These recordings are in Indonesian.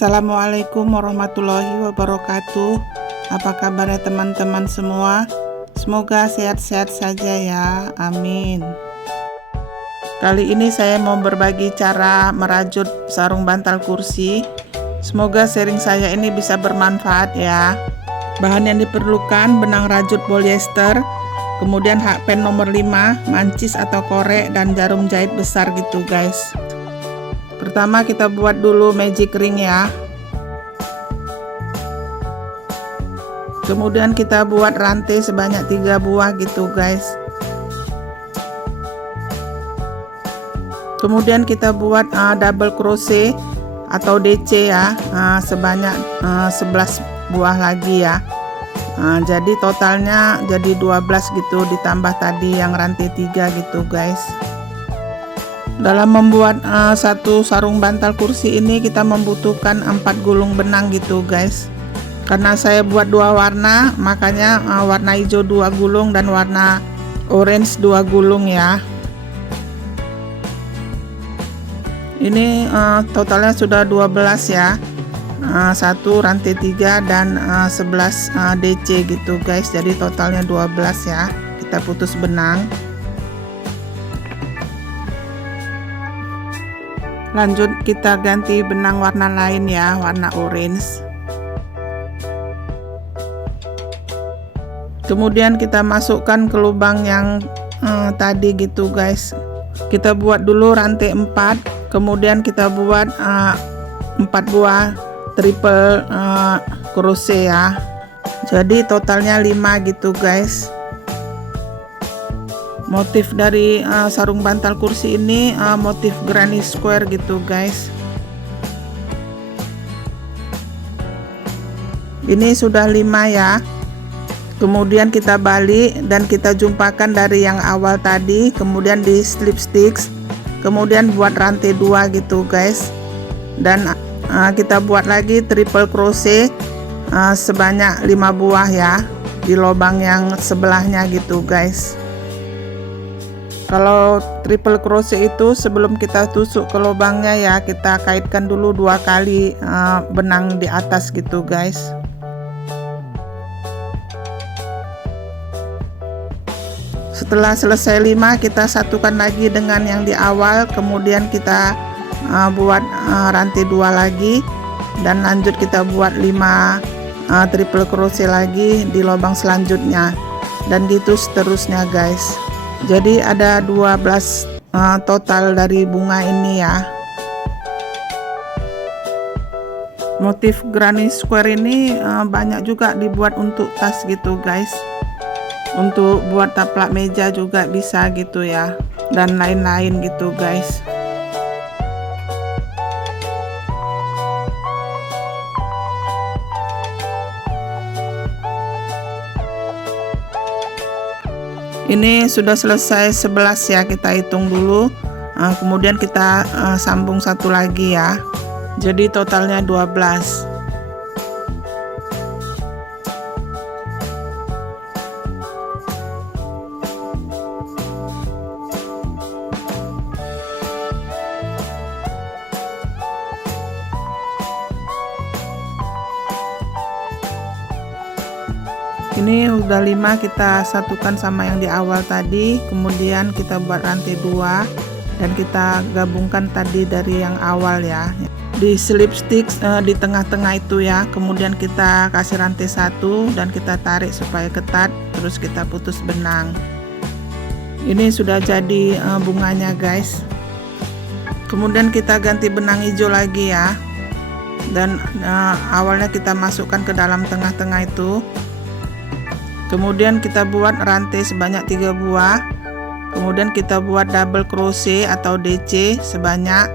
Assalamualaikum warahmatullahi wabarakatuh. Apa kabarnya teman-teman semua? Semoga sehat-sehat saja ya, amin. Kali ini saya mau berbagi cara merajut sarung bantal kursi. Semoga sharing saya ini bisa bermanfaat ya. Bahan yang diperlukan: benang rajut polyester, kemudian hakpen nomor 5, mancis atau korek, dan jarum jahit besar gitu guys. Pertama kita buat dulu magic ring ya. Kemudian kita buat rantai sebanyak 3 buah gitu guys. Kemudian kita buat double crochet atau DC ya, sebanyak 11 buah lagi ya. Jadi totalnya jadi 12 gitu, ditambah tadi yang rantai 3 gitu guys. Dalam membuat satu sarung bantal kursi ini kita membutuhkan 4 gulung benang gitu guys. Karena saya buat 2 warna, makanya warna hijau 2 gulung dan warna orange 2 gulung ya. Ini totalnya sudah 12 ya. 1 rantai 3 dan 11 DC gitu guys. Jadi totalnya 12 ya. Kita putus benang. Lanjut kita ganti benang warna lain ya, warna orange. Kemudian kita masukkan ke lubang yang tadi gitu guys. Kita buat dulu rantai 4, kemudian kita buat 4 buah triple crochet ya. Jadi totalnya 5 gitu guys. Motif dari sarung bantal kursi ini motif granny square gitu guys. Ini sudah 5 ya. Kemudian kita balik dan kita jumpakan dari yang awal tadi, kemudian di slip stitch, kemudian buat rantai 2 gitu guys. Dan kita buat lagi triple crochet sebanyak 5 buah ya di lubang yang sebelahnya gitu guys. Kalau triple crochet itu sebelum kita tusuk ke lubangnya ya, kita kaitkan dulu 2 kali benang di atas gitu guys. Setelah selesai 5, kita satukan lagi dengan yang di awal, kemudian kita buat rantai 2 lagi dan lanjut kita buat 5 triple crochet lagi di lubang selanjutnya, dan gitu seterusnya guys. Jadi ada 12 total dari bunga ini ya. Motif granny square ini banyak juga dibuat untuk tas gitu guys. Untuk buat taplak meja juga bisa gitu ya, dan lain-lain gitu guys. Ini sudah selesai 11 ya, kita hitung dulu. Kemudian kita sambung satu lagi ya. Jadi totalnya 12. Ini udah 5, kita satukan sama yang di awal tadi, kemudian kita buat rantai 2 dan kita gabungkan tadi dari yang awal ya, di slip stitch di tengah-tengah itu ya. Kemudian kita kasih rantai 1 dan kita tarik supaya ketat, terus kita putus benang. Ini sudah jadi bunganya guys. Kemudian kita ganti benang hijau lagi ya, dan awalnya kita masukkan ke dalam tengah-tengah itu. Kemudian kita buat rantai sebanyak 3 buah. Kemudian kita buat double crochet atau DC sebanyak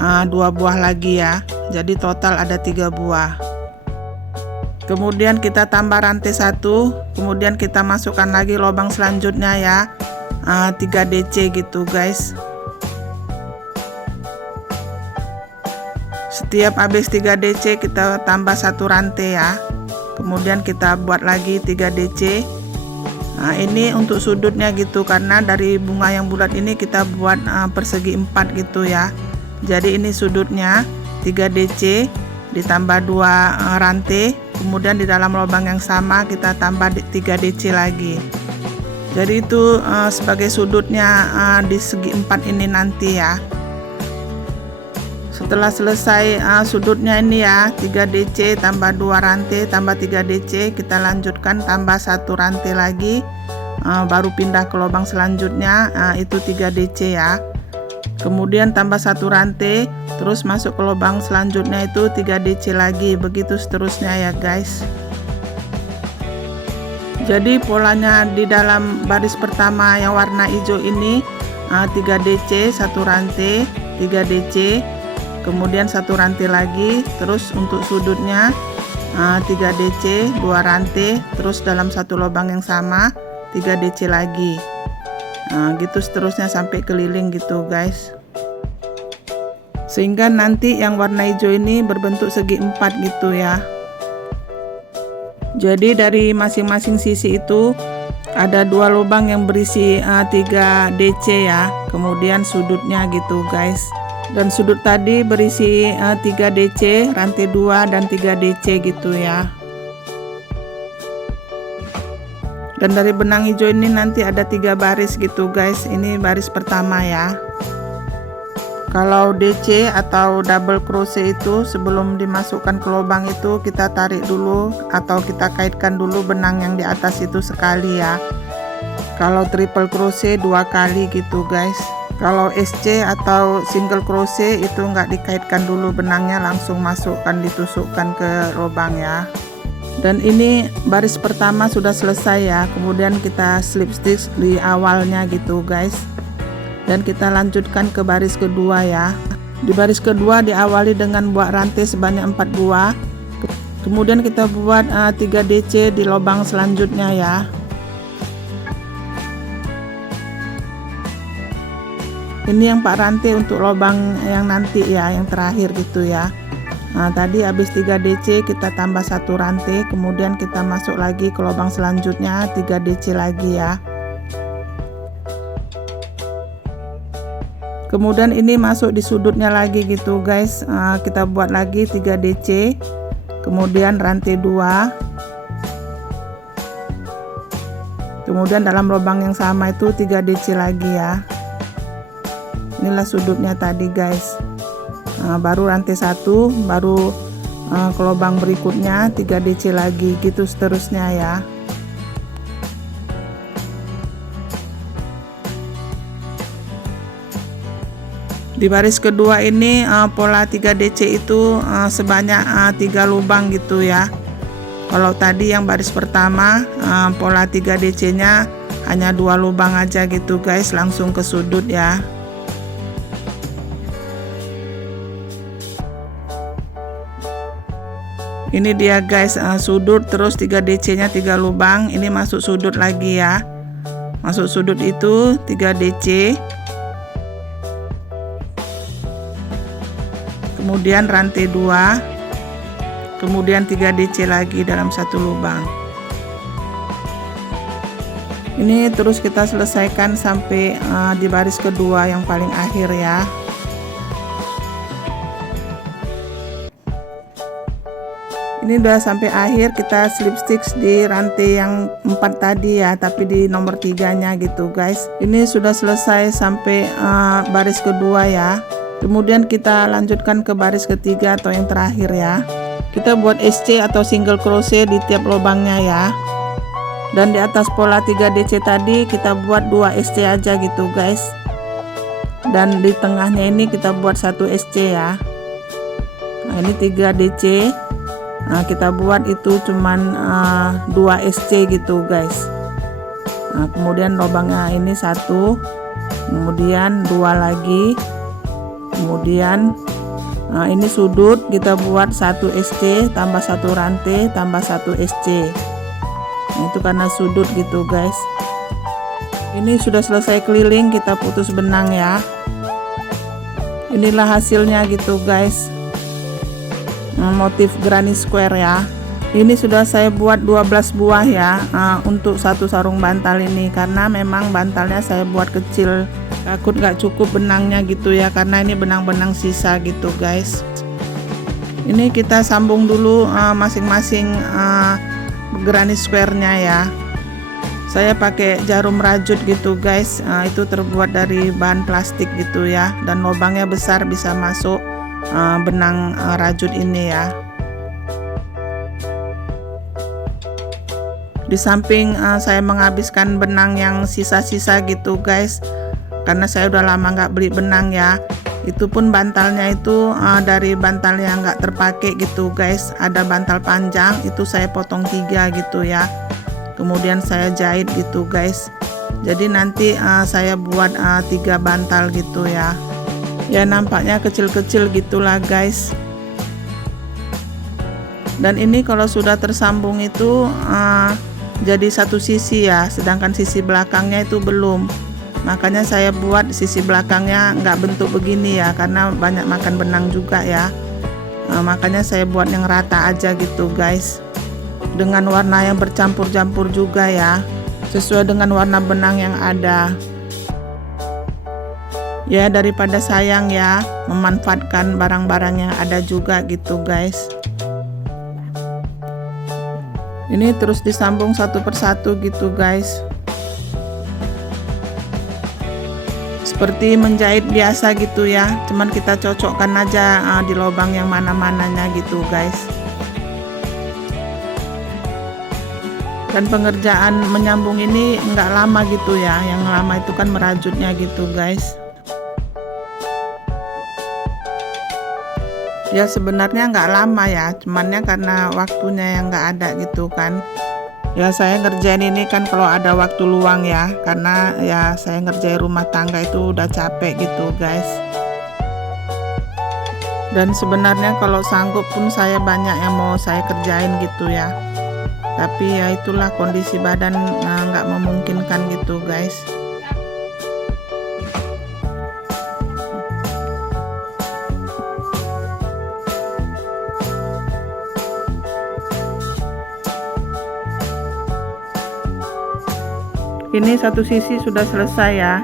2 buah lagi ya. Jadi total ada 3 buah. Kemudian kita tambah rantai 1. Kemudian kita masukkan lagi lubang selanjutnya ya, 3 DC gitu guys. Setiap habis 3 DC kita tambah 1 rantai ya. Kemudian kita buat lagi 3 DC. Ini untuk sudutnya gitu, karena dari bunga yang bulat ini kita buat persegi 4 gitu ya. Jadi ini sudutnya 3 DC. ditambah 2 rantai, kemudian di dalam lubang yang sama kita tambah 3 DC lagi. Jadi itu sebagai sudutnya di segi 4 ini nanti ya. Setelah selesai sudutnya ini ya, 3 DC tambah 2 rantai tambah 3 DC, kita lanjutkan tambah 1 rantai lagi, baru pindah ke lubang selanjutnya, itu 3 DC ya. Kemudian tambah 1 rantai, terus masuk ke lubang selanjutnya itu 3 DC lagi, begitu seterusnya ya guys. Jadi polanya di dalam baris pertama yang warna hijau ini 3 DC 1 rantai, 3 DC, kemudian 1 rantai lagi, terus untuk sudutnya 3 DC 2 rantai, terus dalam satu lubang yang sama 3 DC lagi. Gitu seterusnya sampai keliling gitu guys, sehingga nanti yang warna hijau ini berbentuk segi 4 gitu ya. Jadi dari masing-masing sisi itu ada 2 lubang yang berisi 3 DC ya, kemudian sudutnya gitu guys. Dan sudut tadi berisi 3 DC, rantai 2 dan 3 DC gitu ya. Dan dari benang hijau ini nanti ada 3 baris gitu guys. Ini baris pertama ya. Kalau DC atau double crochet itu sebelum dimasukkan ke lubang itu kita tarik dulu atau kita kaitkan dulu benang yang di atas itu sekali ya. Kalau triple crochet 2 kali gitu guys. Kalau SC atau single crochet itu nggak dikaitkan dulu benangnya, langsung masukkan, ditusukkan ke lubang ya. Dan ini baris pertama sudah selesai ya, kemudian kita slip stitch di awalnya gitu guys. Dan kita lanjutkan ke baris kedua ya. Di baris kedua diawali dengan buat rantai sebanyak 4 buah. Kemudian kita buat 3 DC di lubang selanjutnya ya. Ini yang 4 rantai untuk lubang yang nanti ya, yang terakhir gitu ya. Tadi habis 3 DC kita tambah 1 rantai, kemudian kita masuk lagi ke lubang selanjutnya 3 DC lagi ya. Kemudian ini masuk di sudutnya lagi gitu guys. Kita buat lagi 3 DC, kemudian rantai 2, kemudian dalam lubang yang sama itu 3 DC lagi ya. Inilah sudutnya tadi guys. Baru rantai 1, baru ke lubang berikutnya 3 DC lagi, gitu seterusnya ya. Di baris kedua ini pola 3 DC itu sebanyak 3 lubang gitu ya. Kalau tadi yang baris pertama pola 3 DC nya hanya 2 lubang aja gitu guys, langsung ke sudut ya. Ini dia guys, sudut terus 3 DC nya 3 lubang, ini masuk sudut lagi ya. Masuk sudut itu 3 DC, kemudian rantai 2, kemudian 3 DC lagi dalam satu lubang. Ini terus kita selesaikan sampai di baris kedua yang paling akhir ya. Ini udah sampai akhir, kita slip stitch di rantai yang 4 tadi ya, tapi di nomor 3 nya gitu guys. Ini sudah selesai sampai baris kedua ya. Kemudian kita lanjutkan ke baris ketiga atau yang terakhir ya. Kita buat SC atau single crochet di tiap lubangnya ya. Dan di atas pola 3 DC tadi kita buat 2 SC aja gitu guys. Dan di tengahnya ini kita buat 1 SC ya. Nah, ini 3 DC. Nah, kita buat itu cuman 2 SC gitu guys. Nah, kemudian lubangnya ini 1, kemudian 2 lagi, kemudian ini sudut kita buat 1 SC tambah 1 rantai tambah 1 SC. Nah, itu karena sudut gitu guys. Ini sudah selesai keliling, kita putus benang ya. Inilah hasilnya gitu guys, motif granny square ya. Ini sudah saya buat 12 buah ya untuk satu sarung bantal ini, karena memang bantalnya saya buat kecil, takut gak cukup benangnya gitu ya, karena ini benang-benang sisa gitu guys. Ini kita sambung dulu masing-masing granny square-nya ya. Saya pakai jarum rajut gitu guys, itu terbuat dari bahan plastik gitu ya, dan lubangnya besar, bisa masuk benang rajut ini ya. Di samping saya menghabiskan benang yang sisa-sisa gitu guys, karena saya udah lama nggak beli benang ya. Itu pun bantalnya itu dari bantal yang nggak terpakai gitu guys, ada bantal panjang itu saya potong 3 gitu ya, kemudian saya jahit gitu guys. Jadi nanti saya buat 3 bantal gitu ya. Ya nampaknya kecil-kecil gitulah guys. Dan ini kalau sudah tersambung itu jadi satu sisi ya, sedangkan sisi belakangnya itu belum. Makanya saya buat sisi belakangnya nggak bentuk begini ya, karena banyak makan benang juga ya. Makanya saya buat yang rata aja gitu guys, dengan warna yang bercampur-campur juga ya, sesuai dengan warna benang yang ada. Ya daripada sayang ya, memanfaatkan barang-barang yang ada juga gitu guys. Ini terus disambung satu persatu gitu guys, seperti menjahit biasa gitu ya, cuman kita cocokkan aja di lubang yang mana-mananya gitu guys. Dan pengerjaan menyambung ini nggak lama gitu ya, yang lama itu kan merajutnya gitu guys. Ya sebenarnya nggak lama ya, cumannya karena waktunya yang nggak ada gitu kan. Ya saya ngerjain ini kan kalau ada waktu luang ya, karena ya saya ngerjain rumah tangga itu udah capek gitu guys. Dan sebenarnya kalau sanggup pun saya banyak yang mau saya kerjain gitu ya, tapi ya itulah kondisi badan nggak memungkinkan gitu guys. Ini satu sisi sudah selesai ya,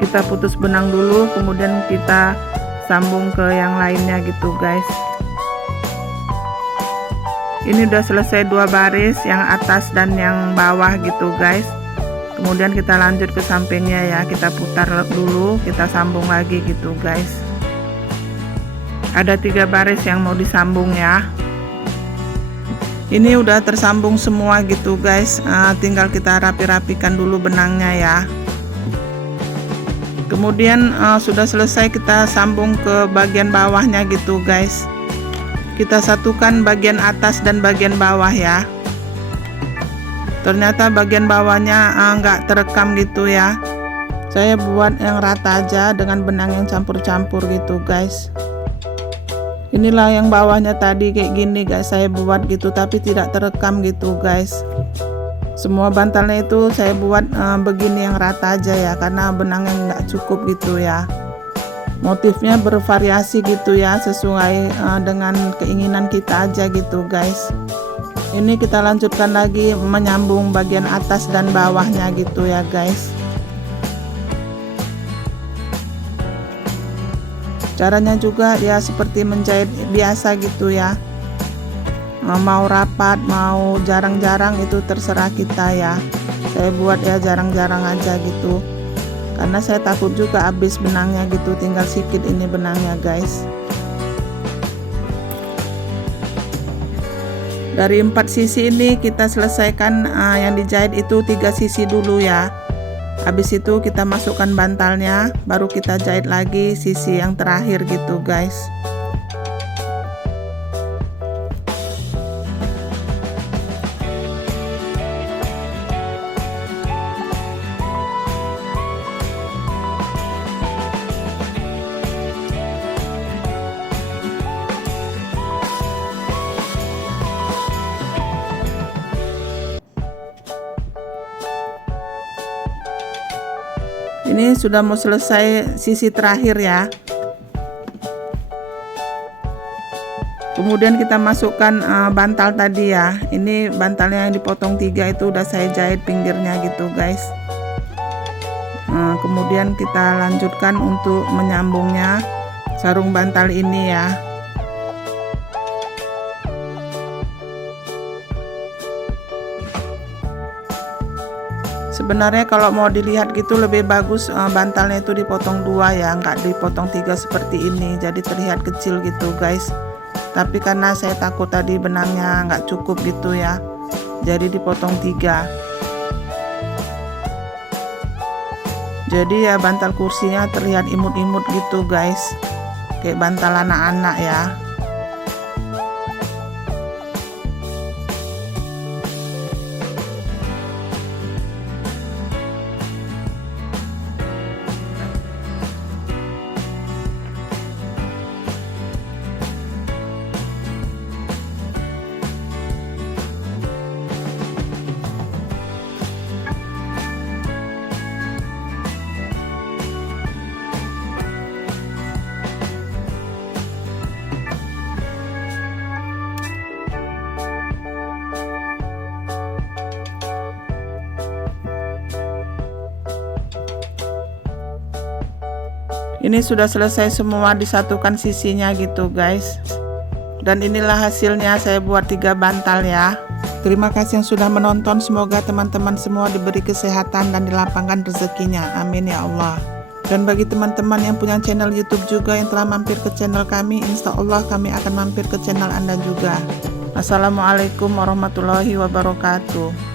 kita putus benang dulu, kemudian kita sambung ke yang lainnya gitu guys. Ini udah selesai 2 baris, yang atas dan yang bawah gitu guys. Kemudian kita lanjut ke sampingnya ya, kita putar dulu, kita sambung lagi gitu guys. Ada 3 baris yang mau disambung ya. Ini udah tersambung semua gitu guys, tinggal kita rapi-rapikan dulu benangnya ya. Kemudian sudah selesai, kita sambung ke bagian bawahnya gitu guys. Kita satukan bagian atas dan bagian bawah ya. Ternyata bagian bawahnya nggak terekam gitu ya. Saya buat yang rata aja dengan benang yang campur-campur gitu guys. Inilah yang bawahnya tadi kayak gini guys, saya buat gitu tapi tidak terekam gitu guys. Semua bantalnya itu saya buat begini yang rata aja ya, karena benangnya nggak cukup gitu ya. Motifnya bervariasi gitu ya, sesuai dengan keinginan kita aja gitu guys. Ini kita lanjutkan lagi menyambung bagian atas dan bawahnya gitu ya guys. Caranya juga ya seperti menjahit biasa gitu ya, mau rapat mau jarang-jarang itu terserah kita ya. Saya buat ya jarang-jarang aja gitu, karena saya takut juga habis benangnya gitu, tinggal sedikit ini benangnya guys. Dari 4 sisi ini kita selesaikan yang dijahit itu 3 sisi dulu ya. Habis itu kita masukkan bantalnya, baru kita jahit lagi sisi yang terakhir gitu guys. Ini sudah mau selesai sisi terakhir ya. Kemudian kita masukkan bantal tadi ya. Ini bantalnya yang dipotong 3 itu udah saya jahit pinggirnya gitu guys. Kemudian kita lanjutkan untuk menyambungnya sarung bantal ini ya. Sebenarnya kalau mau dilihat gitu lebih bagus bantalnya itu dipotong 2 ya, nggak dipotong 3 seperti ini, jadi terlihat kecil gitu guys. Tapi karena saya takut tadi benangnya nggak cukup gitu ya, jadi dipotong 3. Jadi ya bantal kursinya terlihat imut-imut gitu guys, kayak bantal anak-anak ya. Ini sudah selesai semua, disatukan sisinya gitu guys. Dan inilah hasilnya, saya buat 3 bantal ya. Terima kasih yang sudah menonton, semoga teman-teman semua diberi kesehatan dan dilapangkan rezekinya, amin ya Allah. Dan bagi teman-teman yang punya channel YouTube juga yang telah mampir ke channel kami, insya Allah kami akan mampir ke channel Anda juga. Assalamualaikum warahmatullahi wabarakatuh.